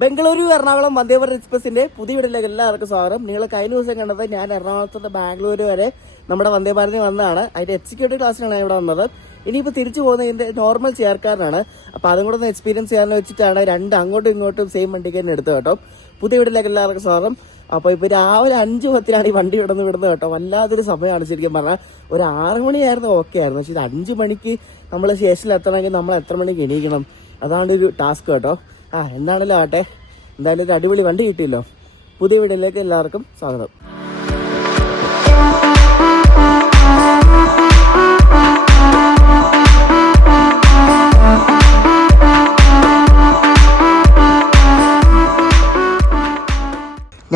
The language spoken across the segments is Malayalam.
ബംഗളൂരു എറണാകുളം വന്ദേ ഭാരത് എക്സ്പ്രസിന്റെ പുതിയ വീട്ടിലേക്ക് എല്ലാവർക്കും സ്വാഗതം. നിങ്ങൾ കഴിഞ്ഞ ദിവസം കണ്ടത് ഞാൻ എറണാകുളത്ത് ബാംഗ്ലൂർ വരെ നമ്മുടെ വന്ദേ ഭാരതിൽ വന്നതാണ്. അതിന്റെ എക്സിക്യൂട്ടീവ് ക്ലാസ്സിലാണ് ഇവിടെ വന്നത്. ഇനിയിപ്പോൾ തിരിച്ചു പോകുന്നതിന്റെ നോർമൽ ചെയർക്കാരനാണ്. അപ്പോൾ അതും കൂടെ ഒന്ന് എക്സ്പീരിയൻസ് ചെയ്യാന്ന് വെച്ചിട്ടാണ് രണ്ട് അങ്ങോട്ടും ഇങ്ങോട്ടും സെയിം വണ്ടിക്ക് തന്നെ എടുത്തത് കേട്ടോ. പുതിയ വീട്ടിലേക്ക് എല്ലാവർക്കും സ്വാഗതം. അപ്പോൾ ഇപ്പോൾ രാവിലെ 5:10 ഈ വണ്ടി വിടുന്നത് കേട്ടോ. വല്ലാത്തൊരു സമയമാണ് ശരിക്കും പറഞ്ഞാൽ. ഒരു 6 മണിയായിരുന്നു ഓക്കെ ആയിരുന്നു. പക്ഷേ ഇത് 5 മണിക്ക് നമ്മൾ സ്റ്റേഷനിൽ എത്തണമെങ്കിൽ നമ്മൾ എത്ര മണിക്ക് എണീക്കണം, അതാണ് ഒരു ടാസ്ക് കേട്ടോ. എന്താണല്ലോ ആട്ടെ, എന്തായാലും ഒരു അടിപൊളി വണ്ടി കിട്ടിയല്ലോ. പുതിയ വീഡിയോയിലേക്ക് എല്ലാവർക്കും സ്വാഗതം.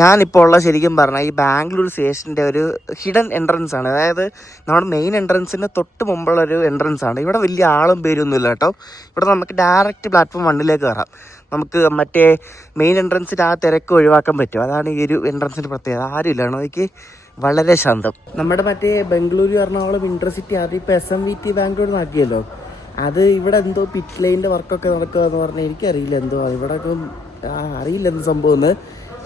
ഞാനിപ്പോൾ ഉള്ള ശരിക്കും പറഞ്ഞാൽ ഈ ബാംഗ്ലൂർ സ്റ്റേഷൻ്റെ ഒരു ഹിഡൻ എൻട്രൻസ് ആണ്. അതായത് നമ്മുടെ മെയിൻ എൻട്രൻസിന് തൊട്ട് മുമ്പുള്ള ഒരു എൻട്രൻസ് ആണ്. ഇവിടെ വലിയ ആളും പേരൊന്നുമില്ല കേട്ടോ. ഇവിടെ നമുക്ക് ഡയറക്റ്റ് പ്ലാറ്റ്ഫോം 1 കയറാം. നമുക്ക് മറ്റേ മെയിൻ എൻട്രൻസിൻ്റെ ആ തിരക്ക് ഒഴിവാക്കാൻ പറ്റും. അതാണ് ഈ ഒരു എൻട്രൻസിൻ്റെ പ്രത്യേകത. ആരുമില്ലാണ് എനിക്ക് വളരെ ശാന്തം. നമ്മുടെ മറ്റേ ബംഗളൂരു എറണാകുളം ഇൻറ്റർസിറ്റി അതിപ്പോൾ SMVT ബാംഗ്ലൂർ നാക്കിയല്ലോ. അത് ഇവിടെ എന്തോ പിറ്റ് ലൈൻ്റെ വർക്കൊക്കെ നടക്കുക എന്ന് പറഞ്ഞാൽ എനിക്കറിയില്ല എന്തോ ഇവിടെ അറിയില്ല എന്ത് സംഭവം.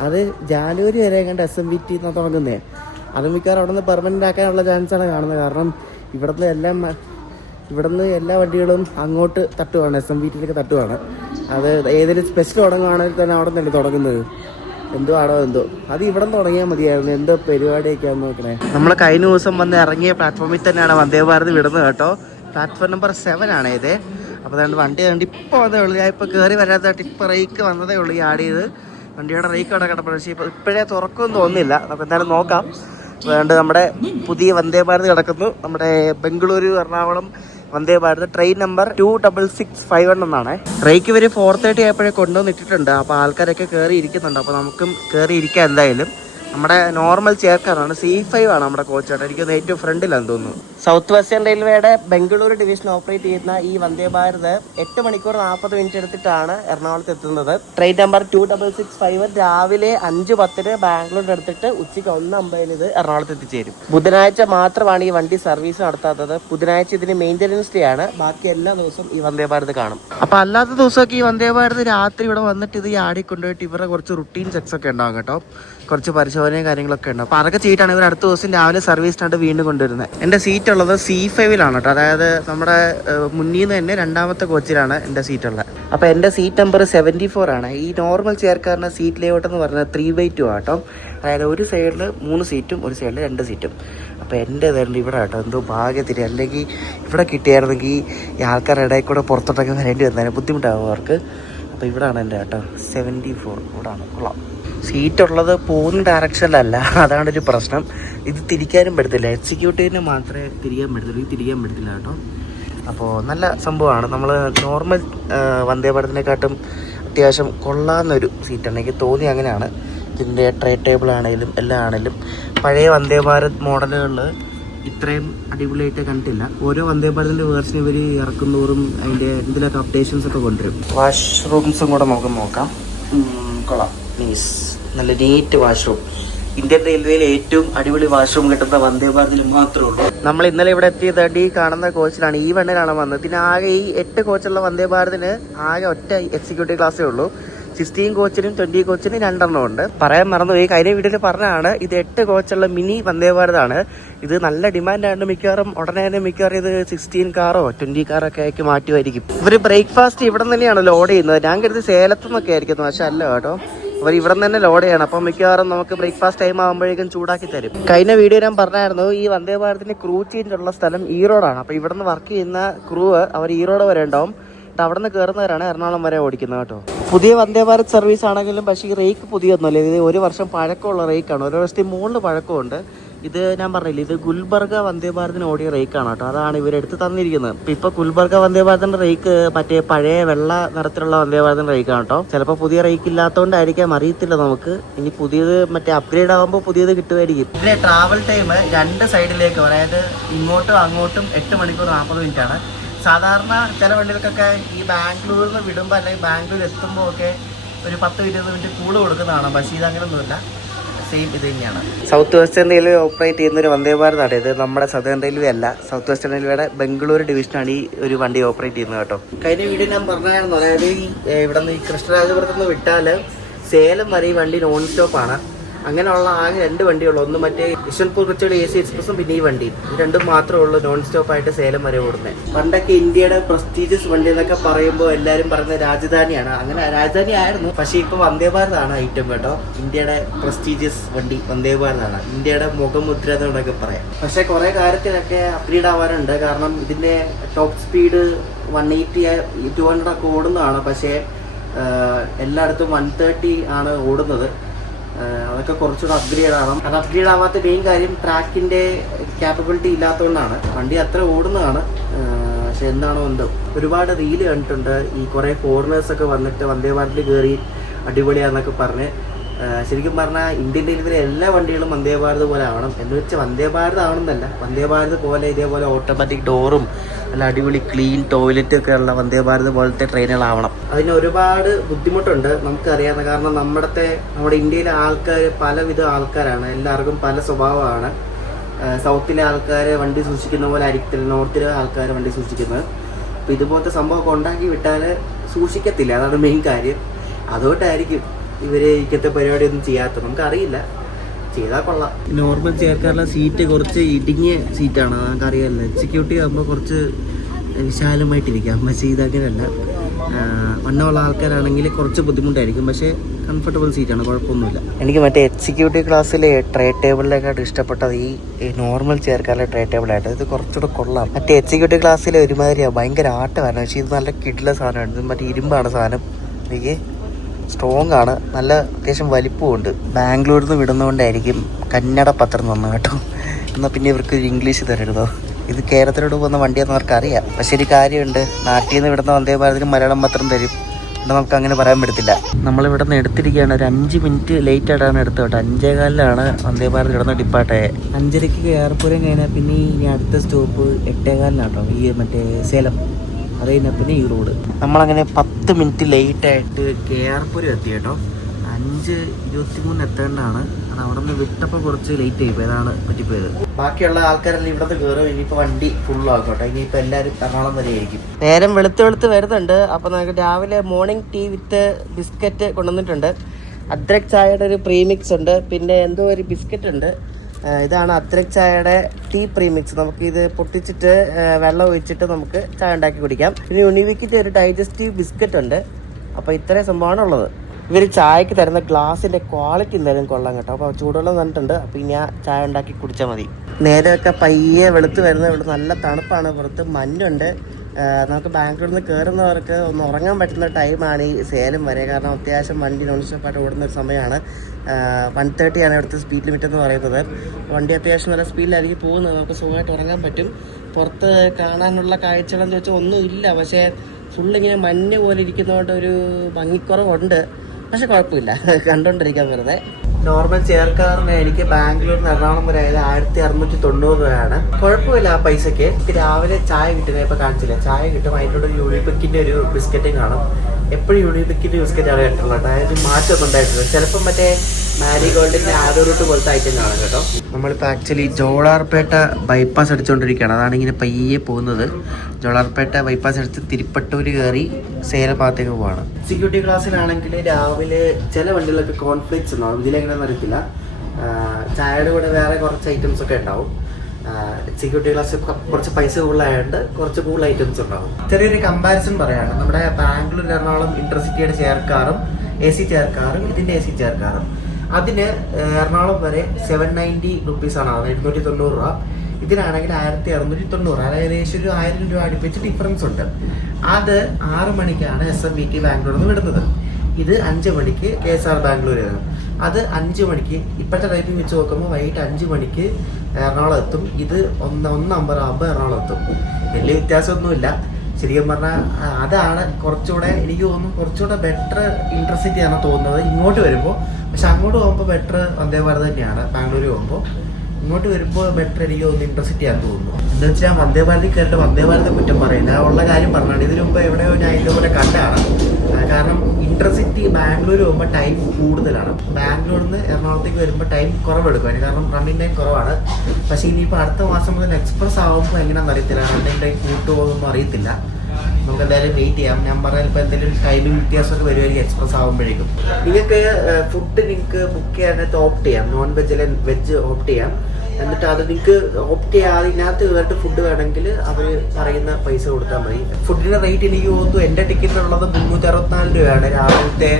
അത് ജാനുവരി വരെ കണ്ട് SMVT എന്നാണ് തുടങ്ങുന്നത്. അത് മിക്കവാറും അവിടെ നിന്ന് പെർമനൻ്റ് ആക്കാനുള്ള ചാൻസാണ് കാണുന്നത്. കാരണം ഇവിടുന്ന് എല്ലാ വണ്ടികളും അങ്ങോട്ട് തട്ടുവാണ്, SMVTയിലേക്ക് തട്ടുവാണ്. അത് ഏതെങ്കിലും സ്പെഷ്യൽ തുടങ്ങുകയാണെങ്കിൽ തന്നെ അവിടെ നിന്നല്ലേ തുടങ്ങുന്നത്. എന്തോ അത് ഇവിടെ നിന്ന് തുടങ്ങിയാൽ മതിയായിരുന്നു. എന്തോ പരിപാടിയൊക്കെയാന്ന് നോക്കണേ. നമ്മൾ കഴിഞ്ഞ ദിവസം വന്ന് ഇറങ്ങിയ പ്ലാറ്റ്ഫോമിൽ തന്നെയാണ് വന്ദേ ഭാരത് വിടുന്നത് കേട്ടോ. പ്ലാറ്റ്ഫോം നമ്പർ 7 ആണ് ഇത്. അപ്പോൾ അതുകൊണ്ട് വണ്ടി കണ്ട് ഇപ്പോൾ വന്നേ ഉള്ളൂ. ഞാൻ ഇപ്പോൾ കയറി വരാത്തതായിട്ട് ഇപ്പോൾ റേക്ക് വന്നതേ ഉള്ളൂ. ഈ ആഡ് ചെയ്ത് വണ്ടിയുടെ റേക്ക് അവിടെ കിടപ്പുണ്ട്. പക്ഷേ ഇപ്പോഴേ തുറക്കുമെന്ന് തോന്നുന്നില്ല. നമുക്ക് എന്തായാലും നോക്കാം. അതുകൊണ്ട് നമ്മുടെ പുതിയ വന്ദേ ഭാരത് കിടക്കുന്നു. നമ്മുടെ ബംഗളൂരു എറണാകുളം വന്ദേ ഭാരത് ട്രെയിൻ നമ്പർ 26651 എന്നാണ്. റേക്ക് ഇവർ 4:30 ആയപ്പോഴേ കൊണ്ടുവന്നിട്ടിട്ടുണ്ട്. അപ്പോൾ ആൾക്കാരൊക്കെ കയറി ഇരിക്കുന്നുണ്ട്. അപ്പോൾ നമുക്കും കയറി ഇരിക്കാം. എന്തായാലും നമ്മുടെ നോർമൽ ചെയർക്കാരാണ്. C5 ആണ് നമ്മുടെ കോച്ചായിട്ട്. എനിക്കൊന്ന് ഏറ്റവും ഫ്രണ്ടിലാണെന്ന് തോന്നുന്നു. സൗത്ത് വെസ്റ്റേൺ റെയിൽവേയുടെ ബംഗളൂരു ഡിവിഷൻ ഓപ്പറേറ്റ് ചെയ്യുന്ന ഈ വന്ദേ ഭാരത് 8 മണിക്കൂർ 40 മിനിറ്റ് എടുത്തിട്ടാണ് എറണാകുളത്ത് എത്തുന്നത്. ട്രെയിൻ നമ്പർ 26651 രാവിലെ 5:10 ബാംഗ്ലൂരിൽ എടുത്തിട്ട് ഉച്ചയ്ക്ക് 1:50 ഇത് എറണാകുളത്ത് എത്തിച്ചേരും. ബുധനാഴ്ച മാത്രമാണ് ഈ വണ്ടി സർവീസ് നടത്താത്തത്. ബുധനാഴ്ച ഇതിന് മെയിൻ്റനൻസ് ഡേ ആണ്. ബാക്കി എല്ലാ ദിവസവും ഈ വന്ദേ ഭാരത് കാണും. അപ്പോൾ അല്ലാത്ത ദിവസമൊക്കെ ഈ വന്ദേ ഭാരത് രാത്രി ഇവിടെ വന്നിട്ട് ഇത് ആടി കൊണ്ടുപോയിട്ട് ഇവരുടെ കുറച്ച് റുട്ടീൻ ചെക്സ് ഒക്കെ ഉണ്ടാകും കേട്ടോ. കുറച്ച് പരിശോധനയും കാര്യങ്ങളൊക്കെ ഉണ്ട്. അപ്പോൾ അതൊക്കെ ചെയ്തിട്ടാണ് ഇവർ അടുത്ത ദിവസം രാവിലെ സർവീസിനായിട്ട് വീണ്ടും കൊണ്ടുവരുന്നത്. എൻ്റെ സീറ്റ് ഉള്ളത് C5 കേട്ടോ. അതായത് നമ്മുടെ മുന്നിൽ നിന്ന് തന്നെ 2ാമത്തെ കോച്ചിലാണ് എൻ്റെ സീറ്റുള്ളത്. അപ്പോൾ എൻ്റെ സീറ്റ് നമ്പർ 74 ആണ്. ഈ നോർമൽ ചെയർക്കാരൻ്റെ സീറ്റ് ലേഔട്ട് എന്ന് പറഞ്ഞാൽ 3/2 ആട്ടോ. അതായത് ഒരു സൈഡിൽ 3 സീറ്റും ഒരു സൈഡിൽ 2 സീറ്റും. അപ്പോൾ എൻ്റെ ഇതുണ്ട് ഇവിടെ കേട്ടോ. എന്തോ ഭാഗ്യത്തിന്, അല്ലെങ്കിൽ ഇവിടെ കിട്ടിയായിരുന്നെങ്കിൽ ഈ ആൾക്കാരുടെ ഇടയിൽ കൂടെ പുറത്തോട്ടൊക്കെ വരേണ്ടി വന്നതിന് ബുദ്ധിമുട്ടാകും അവർക്ക്. അപ്പോൾ ഇവിടെയാണ് എൻ്റെ കേട്ടോ 74. ഇവിടെയാണ്. കൊള്ളാം. സീറ്റുള്ളത് പോകുന്ന ഡയറക്ഷനിലല്ല, അതാണ് ഒരു പ്രശ്നം. ഇത് തിരിക്കാനും പറ്റത്തില്ല. എക്സിക്യൂട്ടീവിന് മാത്രമേ തിരിക്കാൻ പറ്റത്തുള്ളൂ. ഇത് തിരിക്കാൻ പറ്റത്തില്ല കേട്ടോ. അപ്പോൾ നല്ല സംഭവമാണ്. നമ്മൾ നോർമൽ വന്ദേ ഭാരതിനെക്കാട്ടും അത്യാവശ്യം കൊള്ളാവുന്നൊരു സീറ്റാണ് എനിക്ക് തോന്നി. അങ്ങനെയാണ്. ഇതിൻ്റെ ട്രേ ടേബിൾ ആണെങ്കിലും എല്ലാം ആണെങ്കിലും പഴയ വന്ദേ ഭാരത് മോഡലുകളിൽ ഇത്രയും അടിപൊളിയായിട്ട് കണ്ടിട്ടില്ല. ഓരോ വന്ദേ ഭാരതിൻ്റെ വേർഷൻ ഇവർ ഇറക്കുന്നതോറും അതിൻ്റെ എന്തെങ്കിലുമൊക്കെ അപ്ഡേഷൻസ് ഒക്കെ കൊണ്ടുവരും. വാഷ്റൂംസും കൂടെ നമുക്ക് നോക്കാം. കൊള്ളാം. മീൻസ് നല്ല നീറ്റ് വാഷ്റൂം. ഇന്ത്യൻ റെയിൽവേയിൽ ഏറ്റവും അടിപൊളി വാഷ്റൂം കിട്ടുന്ന വന്ദേ ഭാരതിൽ മാത്രമേ ഉള്ളൂ. നമ്മൾ ഇന്നലെ ഇവിടെ എത്തിയത് ഈ കാണുന്ന കോച്ചിലാണ്. ഈ വണ്ടിയിലാണ് വന്നത്. ഇതിന് ആകെ ഈ 8 കോച്ചുള്ള വന്ദേ ഭാരതിന് ആകെ ഒറ്റ എക്സിക്യൂട്ടീവ് ക്ലാസ്സേ ഉള്ളൂ. 16 കോച്ചിനും 20 കോച്ചിനും 2 എണ്ണം ഉണ്ട്. പറയാൻ മറന്നു, ഈ കഴിഞ്ഞ വീഡിയോയിൽ പറഞ്ഞാണ് ഇത് 8 കോച്ചുള്ള മിനി വന്ദേ ഭാരതാണ്. ഇത് നല്ല ഡിമാൻഡാണ്. മിക്കവാറും ഉടനെ തന്നെ ഇത് 16 കാറോ 20 കാറൊക്കെ ആക്കി മാറ്റുമായിരിക്കും. ഇവർ ബ്രേക്ക്ഫാസ്റ്റ് ഇവിടെ തന്നെയാണ് ലോഡ് ചെയ്യുന്നത്. ഞാൻ കരുതി സേലത്തുനിന്നൊക്കെ ആയിരിക്കുന്നു, പക്ഷെ അല്ല കേട്ടോ. അവർ ഇവിടെ നിന്ന് തന്നെ ലോഡ് ചെയ്യണം. അപ്പം മിക്കവാറും നമുക്ക് ബ്രേക്ക്ഫാസ്റ്റ് ടൈം ആകുമ്പോഴേക്കും ചൂടാക്കി തരും. കഴിഞ്ഞ വീഡിയോ ഞാൻ പറഞ്ഞായിരുന്നു, ഈ വന്ദേ ഭാരതിന്റെ ക്രൂ ചേഞ്ച് ഉള്ള സ്ഥലം ഈറോഡാണ്. അപ്പോൾ ഇവിടെ നിന്ന് വർക്ക് ചെയ്യുന്ന ക്രൂ അവർ ഈറോഡ് വരെ ഉണ്ടാവും. അവിടെ നിന്ന് കയറുന്നവരാണ് എറണാകുളം വരെ ഓടിക്കുന്നത് കേട്ടോ. പുതിയ വന്ദേ ഭാരത് സർവീസ് ആണെങ്കിലും പക്ഷേ ഈ റേക്ക് പുതിയൊന്നുമല്ല. ഇത് 1 വർഷം പഴക്കമുള്ള റേക്കാണ്. 1 വർഷത്തിൽ മുകളിൽ പഴക്കമുണ്ട്. ഇത് ഞാൻ പറഞ്ഞില്ല, ഇത് ഗുൽബർഗ വന്ദേ ഭാരതിന് ഓടിയ റേക്കാണ് കേട്ടോ. അതാണ് ഇവരെടുത്ത് തന്നിരിക്കുന്നത്. ഇപ്പോൾ ഗുൽബർഗ വന്ദേ ഭാരതിന്റെ റേക്ക് മറ്റേ പഴയ വെള്ള നിറത്തിലുള്ള വന്ദേ ഭാരതിന്റെ റേക്കാണ് കേട്ടോ. ചിലപ്പോൾ പുതിയ റേക്ക് ഇല്ലാത്തതുകൊണ്ടായിരിക്കാം, അറിയത്തില്ല നമുക്ക്. ഇനി പുതിയത് മറ്റേ അപ്ഗ്രേഡ് ആകുമ്പോൾ പുതിയത് കിട്ടുമായിരിക്കും. ഇതിലെ ട്രാവൽ ടൈം 2 സൈഡിലേക്കും, അതായത് ഇങ്ങോട്ടും അങ്ങോട്ടും 8 മണിക്കൂർ 40 മിനിറ്റ് ആണ്. സാധാരണ ചില വണ്ടികൾക്കൊക്കെ ഈ ബാംഗ്ലൂരിൽ നിന്ന് വിടുമ്പോൾ അല്ലെങ്കിൽ ബാംഗ്ലൂർ എത്തുമ്പോൾ ഒക്കെ ഒരു 10-20 മിനിറ്റ് കൂടുതൽ കൊടുക്കുന്നതാണ്. പക്ഷേ ഇതങ്ങനെയൊന്നുമില്ല. സെയിം ഇത് തന്നെയാണ്. സൗത്ത് വെസ്റ്റേൺ റെയിൽവേ ഓപ്പറേറ്റ് ചെയ്യുന്നൊരു വന്ദേ ഭാരതാണ് ഇത്. നമ്മുടെ സദേൺ റെയിൽവേ അല്ല, സൗത്ത് വെസ്റ്റേൺ റെയിൽവേയുടെ ബംഗളൂരു ഡിവിഷനാണ് ഈ ഒരു വണ്ടി ഓപ്പറേറ്റ് ചെയ്യുന്നത് കേട്ടോ. കഴിഞ്ഞ വീഡിയോ ഞാൻ പറഞ്ഞായിരുന്നു, അതായത് ഇവിടെ നിന്ന് ഈ കൃഷ്ണരാജപുരത്ത് നിന്ന് വിട്ടാൽ സേലം വരെ ഈ വണ്ടി നോൺ സ്റ്റോപ്പാണ്. അങ്ങനെയുള്ള ആകെ 2 വണ്ടിയുള്ളൂ. ഒന്ന് മറ്റേ യശ്വന്ത്പൂർ കൊച്ചുവേളി AC എക്സ്പ്രസും പിന്നെ ഈ വണ്ടിയും. ഇത് രണ്ടും മാത്രമേ ഉള്ളൂ നോൺ സ്റ്റോപ്പായിട്ട് സേലം വരെ ഓടുന്നത്. പണ്ടൊക്കെ ഇന്ത്യയുടെ പ്രസ്റ്റീജിയസ് വണ്ടി എന്നൊക്കെ പറയുമ്പോൾ എല്ലാവരും പറയുന്നത് രാജധാനിയാണ്. അങ്ങനെ രാജധാനി ആയിരുന്നു, പക്ഷേ ഇപ്പോൾ വന്ദേ ഭാരതാണ് ഐറ്റം കേട്ടോ. ഇന്ത്യയുടെ പ്രസ്റ്റീജിയസ് വണ്ടി വന്ദേ ഭാരതാണ്, ഇന്ത്യയുടെ മുഖമുദ്ര എന്നൊക്കെ പറയാം. പക്ഷേ കുറേ കാര്യത്തിലൊക്കെ അപ്ഗ്രേഡ് ആവാനുണ്ട്. കാരണം ഇതിൻ്റെ ടോപ്പ് സ്പീഡ് 180 200 ഒക്കെ ഓടുന്നതാണ്. പക്ഷേ എല്ലായിടത്തും 130 ആണ് ഓടുന്നത്. അതൊക്കെ കുറച്ചുകൂടെ അപ്ഗ്രേഡ് ആവണം. അത് അപ്ഗ്രേഡ് ആവാത്ത മെയിൻ കാര്യം ട്രാക്കിൻ്റെ ക്യാപ്പബിലിറ്റി ഇല്ലാത്തതുകൊണ്ടാണ്. വണ്ടി അത്ര ഓടുന്നതാണ്, പക്ഷെ എന്താണോ എന്തോ. ഒരുപാട് റീല് കണ്ടിട്ടുണ്ട്, ഈ കുറേ ഫോറിനേഴ്സൊക്കെ വന്നിട്ട് വന്ദേ ഭാരതിൽ കയറി അടിപൊളിയാന്നൊക്കെ പറഞ്ഞ്. ശരിക്കും പറഞ്ഞാൽ ഇന്ത്യൻ റെയിൽവേയിലെ എല്ലാ വണ്ടികളും വന്ദേ ഭാരത് പോലെ ആവണം എന്ന് വെച്ചാൽ വന്ദേ ഭാരത് ആവണമെന്നല്ല, വന്ദേ ഭാരത് പോലെ ഇതേപോലെ ഓട്ടോമാറ്റിക് ഡോറും നല്ല അടിപൊളി ക്ലീൻ ടോയ്ലറ്റൊക്കെ ഉള്ള വന്ദേ ഭാരത് പോലത്തെ ട്രെയിനുകളാവണം. അതിന് ഒരുപാട് ബുദ്ധിമുട്ടുണ്ട് നമുക്കറിയാവുന്ന. കാരണം നമ്മുടെ ഇന്ത്യയിലെ ആൾക്കാർ പലവിധ ആൾക്കാരാണ്, എല്ലാവർക്കും പല സ്വഭാവമാണ്. സൗത്തിലെ ആൾക്കാർ വണ്ടി സൂക്ഷിക്കുന്ന പോലെ ആയിരിക്കത്തില്ല നോർത്തിലെ ആൾക്കാർ വണ്ടി സൂക്ഷിക്കുന്നത്. അപ്പോൾ ഇതുപോലത്തെ സംഭവമൊക്കെ ഉണ്ടാക്കി വിട്ടാൽ സൂക്ഷിക്കത്തില്ല, അതാണ് മെയിൻ കാര്യം. അതുകൊണ്ടായിരിക്കും ഇവർ ഇക്കത്തെ പരിപാടിയൊന്നും ചെയ്യാത്തത്. നമുക്കറിയില്ല, ചെയ്താൽ കൊള്ളാം. നോർമൽ ചെയർക്കാരുടെ സീറ്റ് കുറച്ച് ഇടുങ്ങിയ സീറ്റാണ്, നമുക്കറിയാമല്ലോ. എക്സിക്യൂട്ടീവ് ആകുമ്പോൾ കുറച്ച് വിശാലമായിട്ടിരിക്കാം, പക്ഷേ ഇതങ്ങനെയല്ല. വണ്ണമുള്ള ആൾക്കാരാണെങ്കിൽ കുറച്ച് ബുദ്ധിമുട്ടായിരിക്കും, പക്ഷേ കംഫർട്ടബിൾ സീറ്റാണ്, കുഴപ്പമൊന്നുമില്ല. എനിക്ക് മറ്റേ എക്സിക്യൂട്ടീവ് ക്ലാസ്സിലെ ട്രേ ടേബിളിലേക്കായിട്ട് ഇഷ്ടപ്പെട്ടത് ഈ നോർമൽ ചെയർക്കാരുടെ ട്രേ ടേബിളായിട്ട്. ഇത് കുറച്ചുകൂടെ കൊള്ളാം. മറ്റേ എക്സിക്യൂട്ടീവ് ക്ലാസ്സിലെ ഒരുമാതിരിയാണ്, ഭയങ്കര ആട്ടമാണ്. പക്ഷേ ഇത് നല്ല കിടില സാധനമാണ്. ഇത് മറ്റേ ഇരുമ്പാണ് സാധനം, എനിക്ക് സ്ട്രോങ് ആണ്, നല്ല അത്യാവശ്യം വലിപ്പമുണ്ട്. ബാംഗ്ലൂരിൽ നിന്ന് വിടുന്നതുകൊണ്ടായിരിക്കും കന്നഡ പത്രം തന്നു കേട്ടോ. എന്നാൽ പിന്നെ ഇവർക്ക് ഇംഗ്ലീഷ് തരരുതോ? ഇത് കേരളത്തിലോട്ട് പോകുന്ന വണ്ടിയാണെന്ന് അവർക്ക് അറിയാം. പക്ഷെ ഒരു കാര്യമുണ്ട്, നാട്ടിൽ നിന്ന് വിടുന്ന വന്ദേ ഭാരതിന് മലയാളം പത്രം തരും. ഇവിടെ നമുക്ക് അങ്ങനെ പറയാൻ പറ്റത്തില്ല. നമ്മളിവിടെ നിന്ന് എടുത്തിരിക്കുകയാണ്, ഒരു 5 മിനിറ്റ് ലേറ്റ് ആയിട്ടാണ് എടുത്തത് കേട്ടോ. 5:15 വന്ദേ ഭാരത് ഇടുന്ന ഡിപ്പാട്ടെ. 5:30 കെയർപുരം കഴിഞ്ഞാൽ പിന്നെ ഇനി അടുത്ത സ്റ്റോപ്പ് 8:15 കേട്ടോ, ഈ മറ്റേ സേലം. അത് കഴിഞ്ഞാൽ പിന്നെ ഈ റോഡ്. നമ്മളങ്ങനെ 10 മിനിറ്റ് ലേറ്റായിട്ട് കെയർപുരം എത്തി കേട്ടോ. 5:23 എത്തേണ്ടതാണ്. അത് അവിടെ നിന്ന് വിട്ടപ്പോൾ കുറച്ച് ലേറ്റ് ആയിപ്പോൾ, അതാണ് പറ്റിപ്പോയത്. ബാക്കിയുള്ള ആൾക്കാരെല്ലാം ഇവിടെ നിന്ന് കയറും. ഇനിയിപ്പോൾ വണ്ടി ഫുള്ളാക്കോട്ടെ. ഇനിയിപ്പോൾ എല്ലാവരും എറണാകുളം വരെ ആയിരിക്കും. നേരം വെളുത്ത് വരുന്നുണ്ട്. അപ്പോൾ നമുക്ക് രാവിലെ മോർണിംഗ് ടീ വിത്ത് ബിസ്ക്കറ്റ് കൊണ്ടുവന്നിട്ടുണ്ട്. അദ്രക് ചായയുടെ ഒരു പ്രീമിക്സ് ഉണ്ട്, പിന്നെ എന്തോ ഒരു ബിസ്ക്കറ്റ് ഉണ്ട്. ഇതാണ് അദ്രക് ചായയുടെ ടീ പ്രീമിക്സ്. നമുക്കിത് പൊട്ടിച്ചിട്ട് വെള്ളം ഒഴിച്ചിട്ട് നമുക്ക് ചായ ഉണ്ടാക്കി കുടിക്കാം. പിന്നെ യുണിവിക്കിൻ്റെ ഒരു ഡൈജസ്റ്റീവ് ബിസ്ക്കറ്റ് ഉണ്ട്. അപ്പോൾ ഇത്രയും സംഭവമാണ് ഉള്ളത്. ഇവർ ചായക്ക് തരുന്ന ഗ്ലാസിൻ്റെ ക്വാളിറ്റി എന്തായാലും കൊള്ളാം കേട്ടോ. അപ്പോൾ ചൂടുവെള്ളം തന്നിട്ടുണ്ട്. അപ്പോൾ ഇനി ആ ചായ ഉണ്ടാക്കി കുടിച്ചാൽ മതി. നേരെയൊക്കെ പയ്യെ വെളുത്ത് വരുന്നത്. ഇവിടെ നല്ല തണുപ്പാണ്, പുറത്ത് മഞ്ഞുണ്ട്. നമുക്ക് ബാംഗ്ലൂരിൽ നിന്ന് കയറുന്നവർക്ക് ഒന്ന് ഉറങ്ങാൻ പറ്റുന്ന ടൈമാണ് ഈ സേലം വരെ. കാരണം അത്യാവശ്യം വണ്ടി നോൺ സ്റ്റോപ്പായിട്ട് ഓടുന്ന ഒരു സമയമാണ്. 130 ആണ് ഇവിടുത്തെ സ്പീഡ് ലിമിറ്റ് എന്ന് പറയുന്നത്. വണ്ടി അത്യാവശ്യം നല്ല സ്പീഡിലായിരിക്കും പോകുന്നത്, നമുക്ക് സുഖമായിട്ട് ഉറങ്ങാൻ പറ്റും. പുറത്ത് കാണാനുള്ള കാഴ്ചകളെന്ന് ചോദിച്ചാൽ ഒന്നും ഇല്ല, പക്ഷേ ഫുള്ളിങ്ങനെ മഞ്ഞ് പോലെ ഇരിക്കുന്നതുകൊണ്ട് ഒരു ഭംഗിക്കുറവുണ്ട്. പക്ഷെ കുഴപ്പമില്ല, കണ്ടുകൊണ്ടിരിക്കാൻ വെറുതെ. നോർമൽ ചെയർക്കാറിന് എനിക്ക് ബാംഗ്ലൂരിൽ നിന്ന് എറണാകുളം വരെ ആയത് 1690 രൂപയാണ്. കുഴപ്പമില്ല ആ പൈസക്ക്. രാവിലെ ചായ കിട്ടുന്നത് ഇപ്പോൾ കാണിച്ചില്ല, ചായ കിട്ടും. അതിൻ്റെ യൂണിബിക്കിൻ്റെ ഒരു ബിസ്ക്കറ്റും കാണും. എപ്പോഴും യൂണിബിക്കിൻ്റെ ബിസ്ക്കറ്റാണ് കിട്ടുന്നത്, അതായത് മാറ്റമൊന്നും ഉണ്ടായിട്ടില്ല. ചിലപ്പം മറ്റേ മാരിഗോൾഡിൻ്റെ ആരോ റൂട്ട് പോലത്തെ ഐറ്റം കാണും കേട്ടോ. നമ്മളിപ്പോൾ ആക്ച്വലി ജോളാർപേട്ട ബൈപ്പാസ് അടിച്ചുകൊണ്ടിരിക്കുകയാണ്, അതാണ് ഇങ്ങനെ പയ്യെ പോകുന്നത്. ജോളാർപേട്ട ബൈപ്പാസ് അടിച്ച് തിരുപ്പട്ടൂർ കയറി സേലം ഭാഗത്തേക്ക് പോവാണ്. എക്സിക്യൂട്ടീവ് ക്ലാസ്സിലാണെങ്കിൽ രാവിലെ ചില വണ്ടികളൊക്കെ കോൺഫ്ലിക്ട്സ് ഉണ്ടാവും, ഇതിലെങ്ങനെയാണെന്ന് അറിയത്തില്ല. ചായയുടെ കൂടെ വേറെ കുറച്ച് ഐറ്റംസ് ഒക്കെ ഉണ്ടാവും. എക്സിക്യൂട്ടീവ് ക്ലാസ് കുറച്ച് പൈസ കൂടുതലായതുകൊണ്ട് കുറച്ച് കൂടുതൽ ഐറ്റംസ് ഉണ്ടാവും. ചെറിയൊരു കമ്പാരിസൺ പറയാണ്, നമ്മുടെ ബാംഗ്ലൂർ എറണാകുളം ഇന്റർസിറ്റിയുടെ ചെയർക്കാറും AC ചെയർക്കാറും ഇതിൻ്റെ AC ചെയർക്കാറും അതിന് എറണാകുളം വരെ 790 റുപ്പീസാണ്, 290 രൂപ. ഇതിനാണെങ്കിൽ 1690, അതായത് ഏകദേശം ഒരു 1000 രൂപ അടുപ്പിച്ച് ഡിഫറൻസ് ഉണ്ട്. അത് 6 മണിക്കാണ് SMVT ബാംഗ്ലൂരിൽ നിന്ന് വിടുന്നത്. ഇത് 5 മണിക്ക് KSR ബാംഗ്ലൂർ വരും. അത് 5 മണിക്ക് ഇപ്പോഴത്തെ ടൈമിംഗ് വെച്ച് നോക്കുമ്പോൾ വൈകിട്ട് 5 മണിക്ക് എറണാകുളം എത്തും. ഇത് 1:50 ആകുമ്പോൾ എറണാകുളം എത്തും. വലിയ വ്യത്യാസമൊന്നുമില്ല. ശരിക്കും പറഞ്ഞാൽ അതാണ് കുറച്ചുകൂടെ, എനിക്ക് തോന്നുന്നു കുറച്ചുകൂടെ ബെറ്റർ ഇന്റർസിറ്റി ആണ് തോന്നുന്നത് ഇങ്ങോട്ട് വരുമ്പോൾ. പക്ഷെ അങ്ങോട്ട് പോകുമ്പോൾ ബെറ്റർ വന്ദേ ഭാരത് തന്നെയാണ്. ബാംഗ്ലൂർ പോകുമ്പോൾ ഇങ്ങോട്ട് വരുമ്പോൾ ബെറ്റർ എനിക്ക് തോന്നുന്നു ഇന്റർസിറ്റി ആണെന്ന് തോന്നുന്നു. എന്താ വെച്ചാൽ വന്ദേ ഭാരതിൽ കയറിയിട്ട് വന്ദേ ഭാരത് കുറ്റം പറയില്ല, ഉള്ള കാര്യം പറഞ്ഞാണ്. ഇതിനു മുമ്പ് എവിടെയോ ഞാൻ ഇതിൻ്റെ പോലെ കണ്ടാണ്. കാരണം ഇന്റർസിറ്റി ബാംഗ്ലൂർ പോകുമ്പോൾ ടൈം കൂടുതലാണ്. ബാംഗ്ലൂരിൽ നിന്ന് എറണാകുളത്തേക്ക് വരുമ്പോൾ ടൈം കുറവെടുക്കും അതിന്, കാരണം റണ്ണിങ് ടൈം കുറവാണ്. പക്ഷേ ഇനിയിപ്പോൾ അടുത്ത മാസം മുതൽ എക്സ്പ്രസ് ആകുമ്പോൾ എങ്ങനെയാണെന്ന് അറിയത്തില്ല, റണ്ണിങ് ടൈം കൂട്ടുപോകുമെന്നും അറിയത്തില്ല. നമുക്ക് എന്തായാലും വെയിറ്റ് ചെയ്യാം. ഞാൻ പറഞ്ഞാൽ ഇപ്പോൾ എന്തെങ്കിലും ടൈമിംഗ് വ്യത്യാസമൊക്കെ വരുമായിരിക്കും എക്സ്പ്രസ് ആകുമ്പോഴേക്കും. നിങ്ങൾക്ക് ഫുഡ് നിങ്ങൾക്ക് ബുക്ക് ചെയ്യാനായിട്ട് ഓപ്റ്റ് ചെയ്യാം. നോൺ വെജ് അല്ലെങ്കിൽ വെജ് ഓപ്റ്റ് ചെയ്യാം. എന്നിട്ട് അത് നിങ്ങൾക്ക് ഓപ്റ്റ് ചെയ്യാതെ ഇതിനകത്ത് കയറിയിട്ട് ഫുഡ് വേണമെങ്കിൽ അവർ പറയുന്ന പൈസ കൊടുത്താൽ മതി. ഫുഡിൻ്റെ റേറ്റ് എനിക്ക് തോന്നുന്നു എൻ്റെ ടിക്കറ്റിലുള്ളത് 364 രൂപയാണ്. രാവിലത്തെ